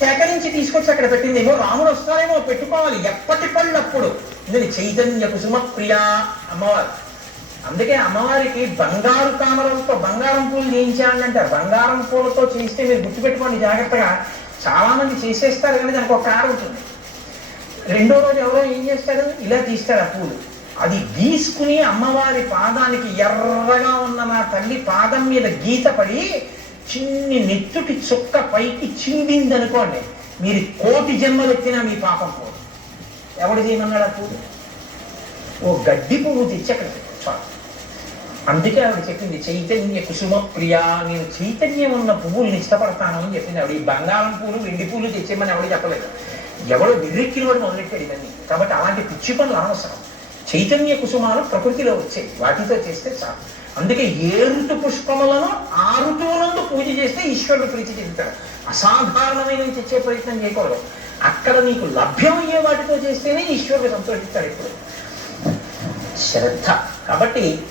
సేకరించి తీసుకొచ్చి అక్కడ పెట్టిందేమో రాముడు వస్తారేమో పెట్టుకోవాలి ఎప్పటి పళ్ళప్పుడు. ఇది చైతన్య కుసుమ ప్రియా అమ్మవారు. అందుకే అమ్మవారికి బంగారు తామరలతో బంగారం పూలు చేయించాలని బంగారం పూలతో చేస్తే మీరు గుర్తుపెట్టుకోండి జాగ్రత్తగా. చాలామంది చేసేస్తారు కానీ దానికి ఒక కారు ఉంటుంది. రెండో రోజు ఎవరో ఏం చేస్తారు? ఇలా తీస్తారు ఆ పూలు. అది గీసుకుని అమ్మవారి పాదానికి ఎర్రగా ఉన్న నా తల్లి పాదం మీద గీత పడి చిన్ని నెత్తుటి చుక్క పైకి చిందింది అనుకోండి మీరు కోటి జన్మలు ఎత్తినా మీ పాపం పోదు. ఎవడు చేయమన్నాడు ఆ పూజ? ఓ గడ్డి పువ్వు తెచ్చి అక్కడ అందుకే ఆవిడ చెప్పింది చైతన్య కుసుమ ప్రియ నేను చైతన్యం ఉన్న పువ్వుల్ని ఇష్టపడతాను అని చెప్పింది ఆవిడ. ఈ బంగారం పూలు వెండి పూలు తెచ్చేయమని ఎవడు చెప్పలేదు. ఎవడో విర్రెక్కిన వాడు మొదలెట్టాడు ఇవన్నీ. కాబట్టి అలాంటి పిచ్చి పనులు అనవసరం. చైతన్య కుసుమాలు ప్రకృతిలో వచ్చాయి. వాటితో చేస్తే చాలు. అందుకే ఏ ఋతు పుష్పములను ఆ చేస్తే ఈశ్వరుడు ప్రీతి చెందుతాడు. అసాధారణమైనవి తెచ్చే ప్రయత్నం చేయకూడదు. అక్కడ నీకు లభ్యమయ్యే వాటితో చేస్తేనే ఈశ్వరుడు సంతోషిస్తాడు ఇప్పుడు. శ్రద్ధ. కాబట్టి